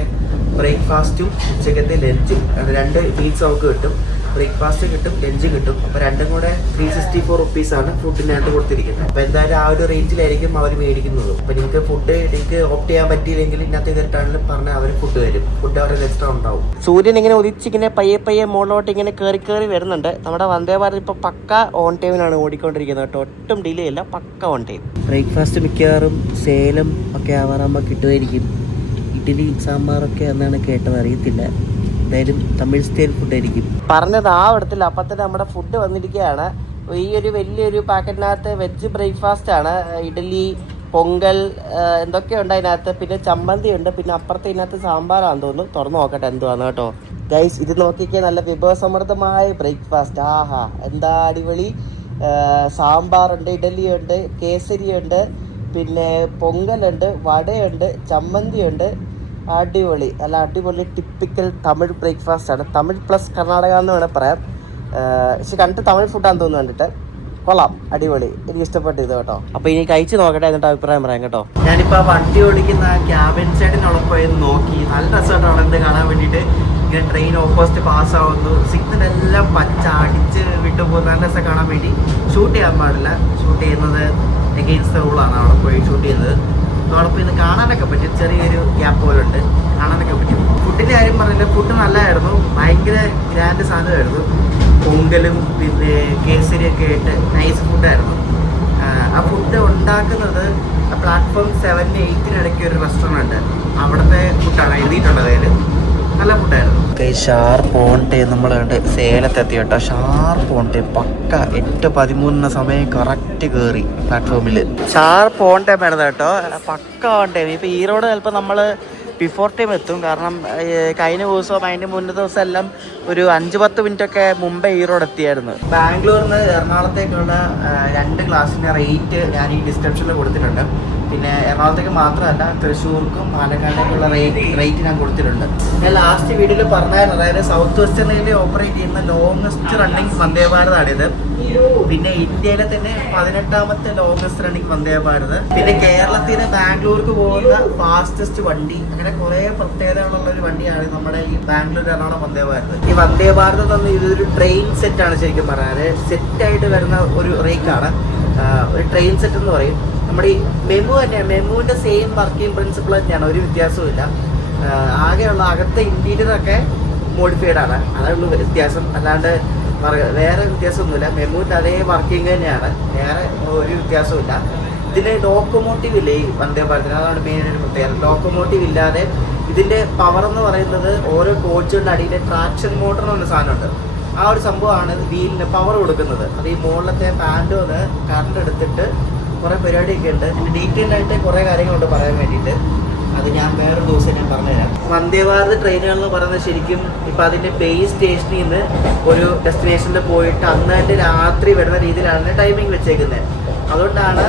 ബ്രേക്ക്ഫാസ്റ്റും ഉച്ചക്കത്തെ ലഞ്ചും, 2 മീൽസ് നമുക്ക് കിട്ടും. ബ്രേക്ക്ഫാസ്റ്റ് കിട്ടും, ലഞ്ച് കിട്ടും. അപ്പോൾ രണ്ടും കൂടെ 364 റുപ്പീസാണ് ഫുഡിനകത്ത് കൊടുത്തിരിക്കുന്നത്. അപ്പോൾ എന്തായാലും ആ ഒരു റേഞ്ചിലായിരിക്കും അവർ മേടിക്കുന്നത്. അപ്പോൾ നിങ്ങൾക്ക് നിങ്ങൾക്ക് ഓപ്റ്റ് ചെയ്യാൻ പറ്റിയില്ലെങ്കിൽ ഇതിനകത്ത് കയറിയിട്ടാണെങ്കിലും പറഞ്ഞാൽ അവർ ഫുഡ് തരും. ഫുഡ് അവരുടെ എക്സ്ട്രാ ഉണ്ടാവും. സൂര്യൻ ഇങ്ങനെ ഉദിച്ചിങ്ങനെ പയ്യെ മുകളിലോട്ട് ഇങ്ങനെ കയറി വരുന്നുണ്ട്. നമ്മുടെ വന്ദേ ഭാരത് ഇപ്പോൾ പക്ക ഓൺ ടൈമിനാണ് ഓടിക്കൊണ്ടിരിക്കുന്നത് കേട്ടോ. ഒട്ടും ഡിലേ ഇല്ല, പക്ക ഓൺ ടൈം. ബ്രേക്ക്ഫാസ്റ്റ് മിക്കവാറും സേലം ഒക്കെ ആവാറാകുമ്പോൾ കിട്ടുമായിരിക്കും. ഇഡ്ഡലി സാമ്പാറൊക്കെ എന്നാണ് കേട്ടത്, അറിയത്തില്ല. എന്തായാലും തമിഴ് സ്റ്റൈൽ ഫുഡ് ആയിരിക്കും. പറഞ്ഞത് ആ ഇടത്തില്ല. അപ്പം തന്നെ നമ്മുടെ ഫുഡ് വന്നിരിക്കുകയാണ്. ഈ ഒരു വലിയൊരു പാക്കറ്റിനകത്ത് വെജ് ബ്രേക്ക്ഫാസ്റ്റ് ആണ്. ഇഡ്ഡലി, പൊങ്കൽ, എന്തൊക്കെയുണ്ട് അതിനകത്ത്. പിന്നെ ചമ്മന്തി ഉണ്ട്. പിന്നെ അപ്പുറത്തെ ഇതിനകത്ത് സാമ്പാറാണെന്ന് തോന്നുന്നു. തുറന്നു നോക്കട്ടെ എന്തുവാന്ന് കേട്ടോ. ഗൈസ്, ഇത് നോക്കിക്കേ, നല്ല വിഭവസമൃദ്ധമായ ബ്രേക്ക്ഫാസ്റ്റ്. ആഹാ, എന്താ അടിപൊളി. സാമ്പാറുണ്ട്, ഇഡ്ഡലിയുണ്ട്, കേസരിയുണ്ട്, പിന്നെ പൊങ്കലുണ്ട്, വടയുണ്ട്, ചമ്മന്തിയുണ്ട്. അടിപൊളി, നല്ല അടിപൊളി ടിപ്പിക്കൽ തമിഴ് ബ്രേക്ക്ഫാസ്റ്റ് ആണ്. തമിഴ് പ്ലസ് കർണാടക എന്ന് വേണേൽ പറയാം. പക്ഷെ കണ്ടിട്ട് തമിഴ് ഫുഡാന്ന് തോന്നുന്നു. കണ്ടിട്ട് കൊള്ളാം, അടിപൊളി, എനിക്ക് ഇഷ്ടപ്പെട്ടു ഇത് കേട്ടോ. അപ്പോൾ ഇനി കഴിച്ച് നോക്കട്ടെ, എന്നിട്ട് അഭിപ്രായം പറയാം കേട്ടോ. ഞാനിപ്പോൾ വണ്ടി ഓടിക്കുന്ന ക്യാബിൻ സൈഡിനുള്ള പോയി നോക്കി. നല്ല രസമായിട്ടാണ് എന്ത് കാണാൻ വേണ്ടിയിട്ട്. ഇങ്ങനെ ട്രെയിൻ ഓപ്പോസിറ്റ് പാസ് ആവുന്നു, സിഗ്നലെല്ലാം പച്ച അടിച്ച് വിട്ടു പോകുന്ന നല്ല രസം കാണാൻ വേണ്ടി. ഷൂട്ട് ചെയ്യാൻ പാടില്ല, ഷൂട്ട് ചെയ്യുന്നത് എഗെയിൻസ്റ്റ് റൂളാണ്. അവിടെ പോയി ഷൂട്ട് ചെയ്യുന്നത്. അതോടൊപ്പം ഇത് കാണാനൊക്കെ പറ്റും, ചെറിയൊരു ഗ്യാപ്പ് പോലെ ഉണ്ട്, കാണാനൊക്കെ പറ്റും. ഫുഡിൻ്റെ കാര്യം പറഞ്ഞില്ല, ഫുഡ് നല്ലതായിരുന്നു, ഭയങ്കര ഗ്രാൻഡ് സാധനമായിരുന്നു. പൊങ്കലും പിന്നെ കേസരിയൊക്കെ ആയിട്ട് നൈസ് ഫുഡായിരുന്നു. ആ ഫുഡ് ഉണ്ടാക്കുന്നത് പ്ലാറ്റ്ഫോം 7, 8 ഒരു റെസ്റ്റോറൻറ്റ് ഉണ്ട്. അവിടുത്തെ ഫുഡാണ് എഴുതിയിട്ടുള്ളത്. അതിൽ നല്ല ഫുഡായിരുന്നു. ഷാർപ്പ് ഓൺ ടൈം നമ്മൾ സേലത്തെത്തി കേട്ടോ. ഷാർപ്പ് ഓൺ ടൈം പക്ക 8:13 സമയം കറക്റ്റ് കയറി പ്ലാറ്റ്ഫോമിൽ. ഷാർപ്പ് ഓൺ ടൈം ആയിരുന്നു കേട്ടോ, പക്ക ഓൺ ടൈം. ഇപ്പോൾ ഈറോഡ് ചിലപ്പോൾ നമ്മൾ ബിഫോർ ടൈം എത്തും. കാരണം കഴിഞ്ഞ ദിവസവും അതിൻ്റെ മുന്നത്തെ ദിവസം എല്ലാം ഒരു 5-10 മിനിറ്റൊക്കെ മുമ്പേ ഈറോഡ് എത്തിയായിരുന്നു. ബാംഗ്ലൂരിൽ നിന്ന് എറണാകുളത്തേക്കുള്ള 2 ക്ലാസ്സിൻ്റെ റേറ്റ് ഞാൻ ഈ ഡിസ്ക്രിപ്ഷനിൽ കൊടുത്തിട്ടുണ്ട്. പിന്നെ എറണാകുളത്തേക്ക് മാത്രമല്ല, തൃശ്ശൂർക്കും പാലക്കാടേക്കുള്ള റേറ്റ് ഞാൻ കൊടുത്തിട്ടുണ്ട്. ഞാൻ ലാസ്റ്റ് വീഡിയോയിൽ പറഞ്ഞായിരുന്നു, അതായത് സൗത്ത് വെസ്റ്റേൺ റെയിൽവേ ഓപ്പറേറ്റ് ചെയ്യുന്ന ലോങ്ങസ്റ്റ് റണ്ണിങ് വന്ദേ ഭാരതാണിത്. പിന്നെ ഇന്ത്യയിലെ തന്നെ 18ാമത്തെ ലോങ്ങസ്റ്റ് റണ്ണിങ് വന്ദേ ഭാരത്. പിന്നെ കേരളത്തിൽ നിന്ന് ബാംഗ്ലൂർക്ക് പോകുന്ന ഫാസ്റ്റസ്റ്റ് വണ്ടി. അങ്ങനെ കുറേ പ്രത്യേകതകളുള്ള ഒരു വണ്ടിയാണ് നമ്മുടെ ഈ ബാംഗ്ലൂർ എറണാകുളം വന്ദേ ഭാരത്. ഈ വന്ദേ ഭാരത് എന്ന് ഇതൊരു ട്രെയിൻ സെറ്റാണ് ശരിക്കും പറഞ്ഞാൽ. സെറ്റായിട്ട് വരുന്ന ഒരു റേക്കാണ്, ഒരു ട്രെയിൻ സെറ്റ് എന്ന് പറയും. നമ്മുടെ ഈ മെമു തന്നെയാണ്, മെമുവിൻ്റെ സെയിം വർക്കിംഗ് പ്രിൻസിപ്പിൾ തന്നെയാണ്, ഒരു വ്യത്യാസവും ഇല്ല. ആകെയുള്ള അകത്തെ ഇൻറ്റീരിയറൊക്കെ മോഡിഫൈഡ് ആണ്, അതുള്ള വ്യത്യാസം. അല്ലാണ്ട് വേറെ വ്യത്യാസമൊന്നുമില്ല. മെമുവിൻ്റെ അതേ വർക്കിംഗ് തന്നെയാണ്, വേറെ ഒരു വ്യത്യാസവും ഇല്ല. ഇതിന് ലോക്കോമോട്ടീവ് ഇല്ല ഈ വന്ദേ ഭാരതിന്, അതാണ് മെയിൻ ഒരു പ്രത്യേകത. ലോക്കോമോട്ടീവ് ഇല്ലാതെ ഇതിൻ്റെ പവർ എന്ന് പറയുന്നത് ഓരോ കോച്ചുകളുടെ അടിയിലെ ട്രാക്ഷൻ മോട്ടർ എന്നൊരു സാധനമുണ്ട്. ആ ഒരു സംഭവമാണ് വീലിന് പവർ കൊടുക്കുന്നത്. അത് ഈ മുകളിലത്തെ പാൻഡോന്ന് കറണ്ട് എടുത്തിട്ട് കുറേ പരിപാടിയൊക്കെ ഉണ്ട്. ഇതിൻ്റെ ഡീറ്റെയിൽ ആയിട്ട് കുറേ കാര്യങ്ങളുണ്ട് പറയാൻ വേണ്ടിയിട്ട്. അത് ഞാൻ വേറൊരു ദിവസം ഞാൻ പറഞ്ഞുതരാം. വന്ദേ ഭാരത് ട്രെയിനുകൾ എന്ന് പറയുന്നത് ശരിക്കും ഇപ്പം അതിൻ്റെ ബേസ് സ്റ്റേഷനിൽ നിന്ന് ഒരു ഡെസ്റ്റിനേഷനിൽ പോയിട്ട് അന്ന് തന്നെ രാത്രി വരുന്ന രീതിയിലാണ് ടൈമിംഗ് വെച്ചേക്കുന്നത്. അതുകൊണ്ടാണ്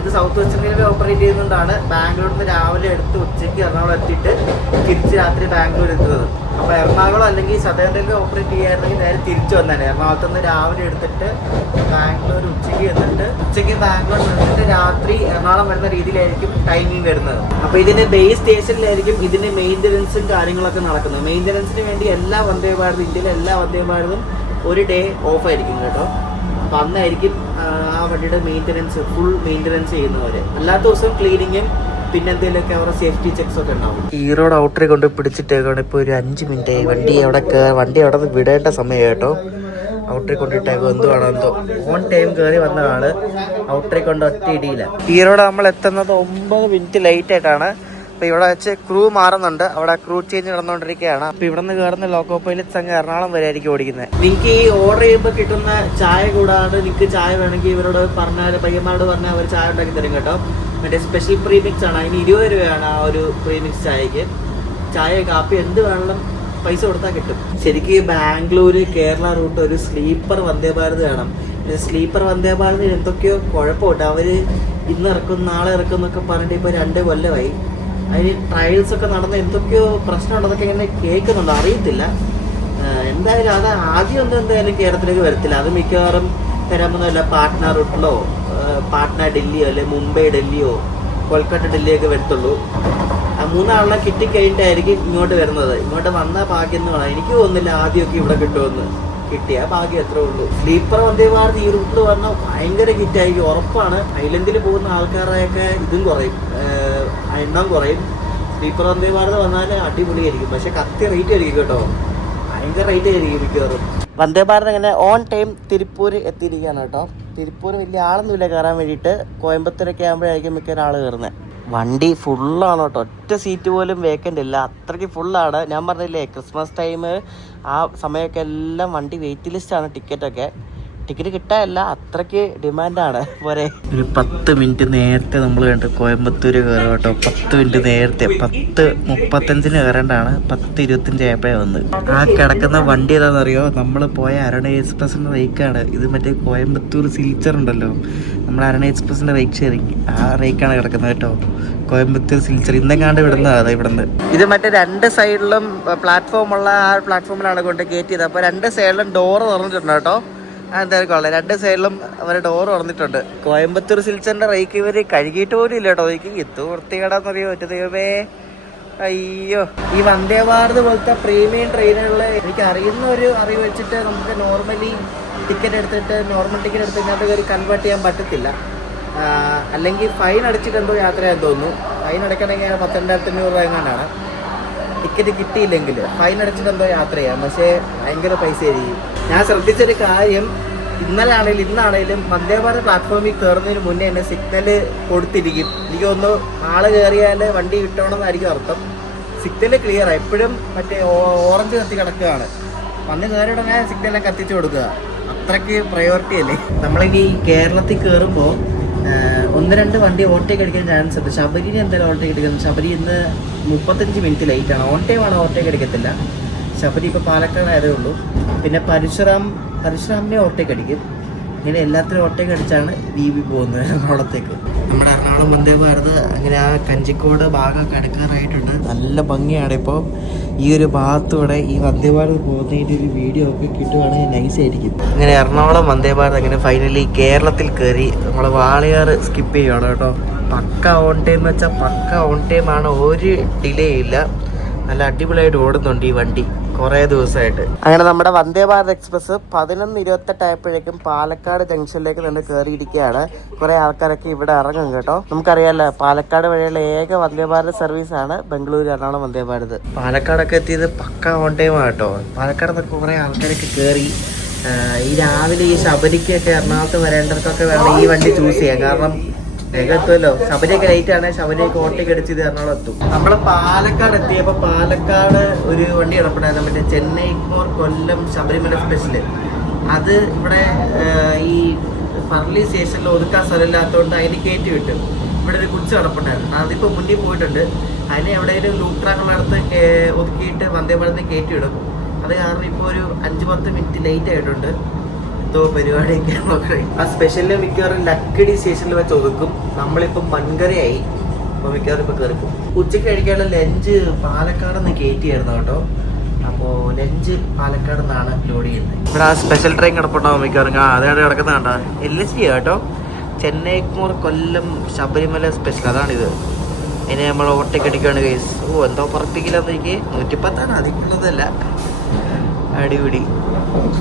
ഇത് സൗത്ത് വെസ്റ്റേൺ റെയിൽവേ ഓപ്പറേറ്റ് ചെയ്യുന്നതുകൊണ്ടാണ് ബാംഗ്ലൂരിൽ നിന്ന് രാവിലെ എടുത്ത് ഉച്ചയ്ക്ക് എറണാകുളം എത്തിയിട്ട് തിരിച്ച് രാത്രി ബാംഗ്ലൂർ എത്തുന്നത്. അപ്പോൾ എറണാകുളം അല്ലെങ്കിൽ സദേൺ റെയിൽവേ ഓപ്പറേറ്റ് ചെയ്യുകയായിരുന്നെങ്കിൽ നേരെ തിരിച്ചു വന്നേനെ. എറണാകുളത്ത് നിന്ന് രാവിലെ എടുത്തിട്ട് ബാംഗ്ലൂർ ഉച്ചയ്ക്ക് എന്നിട്ട് ഉച്ചയ്ക്ക് ബാംഗ്ലൂർ നിന്നിട്ട് രാത്രി എറണാകുളം വരുന്ന രീതിയിലായിരിക്കും ടൈമിംഗ് വരുന്നത്. അപ്പോൾ ഇതിൻ്റെ ബേസ് സ്റ്റേഷനിലായിരിക്കും ഇതിൻ്റെ മെയിൻ്റനൻസും കാര്യങ്ങളൊക്കെ നടക്കുന്നത്. മെയിൻ്റനൻസിന് വേണ്ടി എല്ലാ വന്ദേ ഭാരതും, ഇന്ത്യയിലെ എല്ലാ വന്ദേ ഭാരതും ഒരു ഡേ ഓഫ് ആയിരിക്കും കേട്ടോ. അപ്പം അന്നായിരിക്കും ആ വണ്ടിയുടെ മെയിൻ്റനൻസ്, ഫുൾ മെയിൻ്റനൻസ് ചെയ്യുന്നവർ. അല്ലാത്ത ദിവസം ക്ലീനിങ്ങും പിന്നെ എന്തെങ്കിലുമൊക്കെ അവരുടെ സേഫ്റ്റി ചെക്സ് ഒക്കെ ഉണ്ടാവും. ഈറോഡ് ഔട്ടറെ കൊണ്ട് പിടിച്ചിട്ടേക്കാണ്. ഇപ്പോൾ ഒരു 5 മിനിറ്റ് വണ്ടി അവിടെ നിന്ന് വിടേണ്ട സമയം കേട്ടോ. ഔട്ടറെ കൊണ്ടിട്ടേക്കോ, എന്തുവാണോ എന്തോ. ഓൺ ടൈം കയറി വന്നതാണ്, ഔട്ടറെ കൊണ്ട് ഒറ്റ ഇടിയില്ല. ഈറോഡ് നമ്മൾ എത്തുന്നത് 9 മിനിറ്റ് ലേറ്റ് ആയിട്ടാണ്. അപ്പോൾ ഇവിടെ വെച്ച് ക്രൂ മാറുന്നുണ്ട്, അവിടെ ക്രൂ ചേഞ്ച് നടന്നുകൊണ്ടിരിക്കുകയാണ്. അപ്പോൾ ഇവിടെ നിന്ന് കയറുന്ന ലോക്കോ പൈലറ്റ്സ് അങ്ങ് എറണാകുളം വരെ ആയിരിക്കും ഓടിക്കുന്നത്. നിങ്ങൾക്ക് ഈ ഓർഡർ ചെയ്യുമ്പോൾ കിട്ടുന്ന ചായ കൂടാതെ നിങ്ങൾക്ക് ചായ വേണമെങ്കിൽ ഇവരോട് പറഞ്ഞാൽ, പയ്യന്മാരോട് പറഞ്ഞാൽ അവർ ചായ ഉണ്ടാക്കി തരും കേട്ടോ. മറ്റേ സ്പെഷ്യൽ പ്രീമിക്സ് ആണ്. അതിന് 20 രൂപയാണ് ആ ഒരു പ്രീമിക്സ് ചായക്ക്. ചായ കാപ്പി എന്ത് വേണമെങ്കിലും പൈസ കൊടുത്താൽ കിട്ടും. ശരിക്കും ബാംഗ്ലൂർ കേരള റൂട്ട് ഒരു സ്ലീപ്പർ വന്ദേ ഭാരത് വേണം. സ്ലീപ്പർ വന്ദേ ഭാരത് എന്തൊക്കെയോ കുഴപ്പമുണ്ട്. അവർ ഇന്ന് ഇറക്കും നാളെ ഇറക്കും എന്നൊക്കെ പറഞ്ഞിട്ട് ഇപ്പോൾ 2 കൊല്ലമായി. അതിന് ട്രയൽസ് ഒക്കെ നടന്ന എന്തൊക്കെയോ പ്രശ്നമുണ്ടെന്നൊക്കെ ഇങ്ങനെ കേൾക്കുന്നുണ്ട്, അറിയത്തില്ല. എന്തായാലും അത് ആദ്യമൊന്നും എന്തായാലും കേരളത്തിലേക്ക് വരത്തില്ല. അത് മിക്കവാറും വരാമെന്നല്ല പാട്ന റൂട്ടിലോ പാട്ന ഡൽഹിയോ അല്ലെ മുംബൈ ഡൽഹിയോ കൊൽക്കത്ത ഡൽഹിയൊക്കെ വരത്തുള്ളൂ. 3 ആളിനെ കിട്ടിക്കഴിഞ്ഞിട്ടായിരിക്കും ഇങ്ങോട്ട് വരുന്നത്. ഇങ്ങോട്ട് വന്ന ഭാഗ്യം എന്ന് പറയാം. എനിക്ക് തോന്നുന്നില്ല ആദ്യമൊക്കെ ഇവിടെ കിട്ടുമെന്ന്. കിട്ടിയ ഭാഗ്യം എത്ര ഉള്ളൂ. സ്ലീപ്പർ വന്ദേ ഭാരത് ഈ റൂട്ടിൽ വന്നാൽ ഭയങ്കര ഹിറ്റായിരിക്കും ഉറപ്പാണ്. ഐലൻഡിൽ പോകുന്ന ആൾക്കാരെയൊക്കെ ഇതും കുറയും, എണ്ണം കുറയും. സ്ലീപ്പർ വന്ദേ ഭാരത് വന്നാൽ അടിപൊളിയായിരിക്കും. പക്ഷെ കത്തി റേറ്റ് ആയിരിക്കും കേട്ടോ, ഭയങ്കര റേറ്റ് ആയിരിക്കും മിക്കവാറും. വന്ദേ ഭാരത് അങ്ങനെ ഓൺ ടൈം തിരുപ്പൂർ എത്തിയിരിക്കുകയാണ് കേട്ടോ. തിരുപ്പൂർ വലിയ ആളൊന്നുമില്ല കയറാൻ വേണ്ടിയിട്ട്. കോയമ്പത്തൂരൊക്കെ ആകുമ്പോഴായിരിക്കും മിക്ക ഒരാൾ കയറുന്നത്. വണ്ടി ഫുള്ളാണ് കേട്ടോ, ഒറ്റ സീറ്റ് പോലും വേക്കൻ്റ് ഇല്ല, അത്രയ്ക്ക് ഫുള്ളാണ്. ഞാൻ പറഞ്ഞില്ലേ ക്രിസ്മസ് ടൈം ആ സമയമൊക്കെ എല്ലാം വണ്ടി വെയിറ്റ് ലിസ്റ്റാണ്. ടിക്കറ്റ് കിട്ടാനല്ല, അത്രയ്ക്ക് ഡിമാൻഡാണ്. പോരെ ഒരു 10 മിനിറ്റ് നേരത്തെ നമ്മൾ കണ്ട് കോയമ്പത്തൂർ കയറും കേട്ടോ. 10 മിനിറ്റ് നേരത്തെ 10:35 കയറേണ്ടാണ്. 10:25 ആയപ്പോഴേ വന്ന്. ആ കിടക്കുന്ന വണ്ടി ഏതാണെന്നറിയോ? നമ്മൾ പോയ അരുണ എക്സ്പ്രസിൻ്റെ റേക്കാണ് ഇത്. മറ്റേ കോയമ്പത്തൂർ സിൽച്ചർ ഉണ്ടല്ലോ, നമ്മൾ അരുണ എക്സ്പ്രസിൻ്റെ റേക്ക് ഷെയറിങ്, ആ റേക്കാണ് കിടക്കുന്നത് കേട്ടോ. കോയമ്പത്തൂർ സിൽച്ചർ ഇന്നെങ്ങാണ്ട് വിടുന്നത് അതാ ഇവിടുന്ന്. ഇത് മറ്റേ 2 സൈഡിലും പ്ലാറ്റ്ഫോമുള്ള ആ പ്ലാറ്റ്ഫോമിലാണ് കൊണ്ട് കയറ്റിയത്. അപ്പോൾ 2 സൈഡിലും ഡോറ് തുറന്നിട്ടുണ്ട് കേട്ടോ. എന്തായാലും കൊള്ളാം, 2 സൈഡിലും അവർ ഡോർ തുറന്നിട്ടുണ്ട്. കോയമ്പത്തൂർ സിൽച്ചറിന്റെ റേക്ക് ഇവർ കഴുകിയിട്ട് പോലും ഇല്ല കേട്ടോ. എനിക്ക് എത്തു വൃത്തികേടാന്നറിയോ ഒറ്റ ദൈവമേ. അയ്യോ, ഈ വന്ദേ ഭാരത് പോലത്തെ പ്രീമിയം ട്രെയിനുകളിൽ എനിക്ക് അറിയുന്ന ഒരു അറിവ് വെച്ചിട്ട് നമുക്ക് നോർമലി ടിക്കറ്റ് എടുത്തിട്ട് നോർമൽ ടിക്കറ്റ് എടുത്ത് ഇതിനകത്ത് കയറി കൺവേർട്ട് ചെയ്യാൻ പറ്റത്തില്ല. അല്ലെങ്കിൽ ഫൈൻ അടിച്ചിട്ട് എന്തോ യാത്ര ചെയ്യാൻ തോന്നുന്നു. ഫൈൻ അടയ്ക്കണമെങ്കിൽ 12,500 രൂപ എങ്ങാണ്ടാണ്. ടിക്കറ്റ് കിട്ടിയില്ലെങ്കിൽ ഫൈൻ അടിച്ചിട്ട് എന്തോ യാത്ര ചെയ്യാം, പക്ഷേ ഭയങ്കര പൈസ ആയിരിക്കും. ഞാൻ ശ്രദ്ധിച്ചൊരു കാര്യം, ഇന്നാണേലും വന്ദേ ഭാരത് പ്ലാറ്റ്ഫോമിൽ കയറുന്നതിന് മുന്നേ തന്നെ സിഗ്നല് കൊടുത്തിരിക്കും. എനിക്ക് തോന്നുന്നു ആള് കയറിയാൽ വണ്ടി കിട്ടണമെന്നായിരിക്കും അർത്ഥം. സിഗ്നല് ക്ലിയറാണ്, എപ്പോഴും മറ്റേ ഓറഞ്ച് കത്തി കിടക്കുകയാണ്. വന്ന് കയറി ഉടനെ സിഗ്നലൊക്കെ കത്തിച്ചു കൊടുക്കുക, അത്രയ്ക്ക് പ്രയോറിറ്റി അല്ലേ. നമ്മളിനി കേരളത്തിൽ കയറുമ്പോൾ 1-2 വണ്ടി ഓവർടേക്ക് അടിക്കാൻ ചാൻസ് ഉണ്ട്. ശബരിനെ എന്തായാലും ഓവർടേക്ക് അടിക്കുന്നത്. ശബരി ഇന്ന് 35 മിനിറ്റ് ലേറ്റാണ്. ഓൺ ടൈമാണ്, ഓവർടേക്ക് അടിക്കത്തില്ല. ശബരി ഇപ്പോൾ പാലക്കാട് ആയതേ ഉള്ളൂ. പിന്നെ പരശുരാമിനെ ഓവർടേക്ക് അടിക്കും. ഇങ്ങനെ എല്ലാത്തിനും ഓവർടേക്ക് അടിച്ചാണ് VB പോകുന്നത് എറണാകുളത്തേക്ക്. നമ്മുടെ എറണാകുളം വന്ദേ ഭാരത് അങ്ങനെ ആ കഞ്ചിക്കോട് ഭാഗമൊക്കെ അടുക്കാറായിട്ടുണ്ട്. നല്ല ഭംഗിയാണ്. ഇപ്പോൾ ഈ ഒരു ഭാഗത്തൂടെ ഈ വന്ദേ ഭാരത് പോകുന്നതിൻ്റെ ഒരു വീഡിയോ ഒക്കെ കിട്ടുവാണെങ്കിൽ നൈസായിരിക്കും. അങ്ങനെ എറണാകുളം വന്ദേ ഭാരത് അങ്ങനെ ഫൈനലി കേരളത്തിൽ കയറി. നമ്മൾ വാളയാർ സ്കിപ്പ് ചെയ്യുകയാണ് കേട്ടോ. പക്ക ഓൺ ടൈം എന്ന് വെച്ചാൽ പക്ക ഓൺ ടൈമാണ്, ഒരു ഡിലേ ഇല്ല. നല്ല അടിപൊളിയായിട്ട് ഓടുന്നുണ്ട് ഈ വണ്ടി കുറേ ദിവസമായിട്ട്. അങ്ങനെ നമ്മുടെ വന്ദേ ഭാരത് എക്സ്പ്രസ് 11:28 ആയപ്പോഴേക്കും പാലക്കാട് ജംഗ്ഷനിലേക്ക് തന്നെ കയറിയിരിക്കുകയാണ്. കുറേ ആൾക്കാരൊക്കെ ഇവിടെ ഇറങ്ങും കേട്ടോ. നമുക്കറിയാമല്ലോ പാലക്കാട് വഴിയുള്ള ഏക വന്ദേ ഭാരത് സർവീസാണ് ബംഗളൂരു എറണാകുളം വന്ദേ ഭാരത്. പാലക്കാടൊക്കെ എത്തിയത് പക്ക ഓൺ ടൈമാണ് കേട്ടോ. പാലക്കാട് നിന്നൊക്കെ കുറേ ആൾക്കാരൊക്കെ കയറി. ഈ രാവിലെ ഈ ശബരിക്കൊക്കെ എറണാകുളത്ത് വരേണ്ടവർക്കൊക്കെ വേണം ഈ വണ്ടി ചൂസ് ചെയ്യാം. കാരണം വേഗം എത്തുമല്ലോ. ശബരിയൊക്കെ ലൈറ്റ് ആണ്, ശബരിയൊക്കെ ഓട്ടയ്ക്ക് അടിച്ചത് എറണാകുളം എത്തും. നമ്മൾ പാലക്കാട് എത്തിയപ്പോൾ പാലക്കാട് ഒരു വണ്ടി കിടപ്പുണ്ടായിരുന്നു, മറ്റേ ചെന്നൈ കൊല്ലം ശബരിമല സ്പെഷ്യല്. അത് ഇവിടെ ഈ പർലി സ്റ്റേഷനിൽ ഒതുക്കാൻ സ്ഥലമില്ലാത്തതുകൊണ്ട് അതിന് കയറ്റി വിട്ടു. ഇവിടെ ഒരു കുടിച്ച് കിടപ്പുണ്ടായിരുന്നു, അതിപ്പോൾ മുന്നിൽ പോയിട്ടുണ്ട്. അതിനെ എവിടെയെങ്കിലും ലൂട്രാക്കുള്ളടത്ത് ഒതുക്കിയിട്ട് വന്ദേ ഭാരതിനെ കയറ്റി വിടും. അത് കാരണം ഇപ്പോൾ ഒരു 5-10 മിനിറ്റ് ലേറ്റ് ആയിട്ടുണ്ട്. എന്തോ പരിപാടിയൊക്കെ നോക്കണേ. ആ സ്പെഷ്യലിൽ മിക്കവാറും ലക്കിടി സ്റ്റേഷനിൽ വെച്ച് ഒതുക്കും. നമ്മളിപ്പം മൺകരയായി, അപ്പോൾ മിക്കവാറും ഇപ്പോൾ കയറിപ്പോകും. ഉച്ചയ്ക്ക് കഴിക്കാനുള്ള ലഞ്ച് പാലക്കാട് നിന്ന് കയറ്റിയായിരുന്നു കേട്ടോ. അപ്പോൾ ലഞ്ച് പാലക്കാട് നിന്നാണ് ലോഡ് ചെയ്യുന്നത്. ഇവിടെ ആ സ്പെഷ്യൽ ട്രെയിൻ കിടപ്പുണ്ടാവും മിക്കവാറും. അതാണ് കിടക്കുന്നത് കണ്ടോ, LSG കേട്ടോ. ചെന്നൈ കൊല്ലം ശബരിമല സ്പെഷ്യൽ അതാണിത്. അതിനെ നമ്മൾ ഓവർടേക്ക് അടിക്കുകയാണ് ഗൈസ്. എന്തോ പറപ്പിക്കില്ലെന്ന് എനിക്ക് 110 അതിക്കുള്ളതല്ല. അടിപൊളി.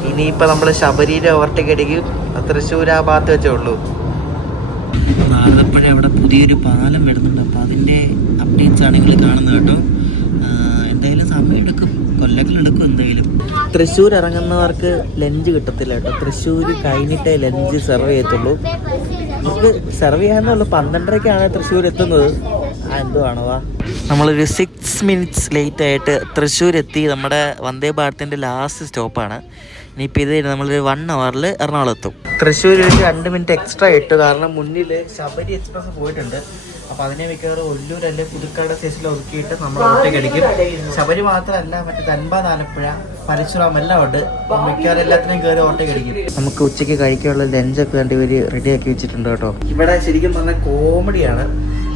ഇനിയിപ്പോൾ നമ്മൾ ശബരിയിലെ ഓവർടേക്ക് അടിക്കും. തൃശ്ശൂർ ആ ഭാഗത്ത് വെച്ചേ ഉള്ളൂ. ആലപ്പുഴ അവിടെ പുതിയൊരു പാലം വരുന്നുണ്ട്, അപ്പോൾ അതിൻ്റെ അപ്ഡേറ്റ്സ് ആണ് നിങ്ങൾ കാണുന്നത് കേട്ടോ. എന്തായാലും സമയമെടുക്കും, കൊല്ലങ്ങളെടുക്കും എന്തായാലും. തൃശ്ശൂർ ഇറങ്ങുന്നവർക്ക് ലഞ്ച് കിട്ടത്തില്ല കേട്ടോ. തൃശ്ശൂർ കഴിഞ്ഞിട്ടേ ലഞ്ച് സെർവ് ചെയ്യത്തുള്ളൂ. നമുക്ക് സെർവ് ചെയ്യാമെന്നുള്ളൂ. 12:30-ക്കാണ് തൃശ്ശൂർ എത്തുന്നത്. എന്തോ ആണോ നമ്മളൊരു 6 മിനിറ്റ്സ് ലേറ്റ് ആയിട്ട് തൃശ്ശൂർ എത്തി. നമ്മുടെ വന്ദേ ഭാരതിൻ്റെ ലാസ്റ്റ് സ്റ്റോപ്പാണ്. ഇനിയിപ്പോൾ ഇത് നമ്മളൊരു 1 hourൽ എറണാകുളം എത്തും. തൃശ്ശൂർ 2 മിനിറ്റ് എക്സ്ട്രാ ഇട്ടു, കാരണം മുന്നിൽ ശബരി എക്സ്പ്രസ് പോയിട്ടുണ്ട്. അപ്പോൾ അതിനെ മിക്കവാറും ഒല്ലൂർ അല്ലെ പുതുക്കാട് സ്റ്റേഷനിൽ ഒതുക്കിയിട്ട് നമ്മൾ ഒറ്റയ്ക്ക് അടിക്കും. ശബരി മാത്രമല്ല, മറ്റേ ധൻബാദ്, ആലപ്പുഴ, പരശുറാം എല്ലാം ഉണ്ട്. മിക്കവാറും എല്ലാത്തിനും കയറി ഒറ്റയ്ക്ക് അടിക്കും. നമുക്ക് ഉച്ചയ്ക്ക് കഴിക്കാനുള്ള ലഞ്ചൊക്കെ വേണ്ടി ഇവർ റെഡിയാക്കി വെച്ചിട്ടുണ്ട് കേട്ടോ. ഇവിടെ ശരിക്കും പറഞ്ഞാൽ കോമഡിയാണ്.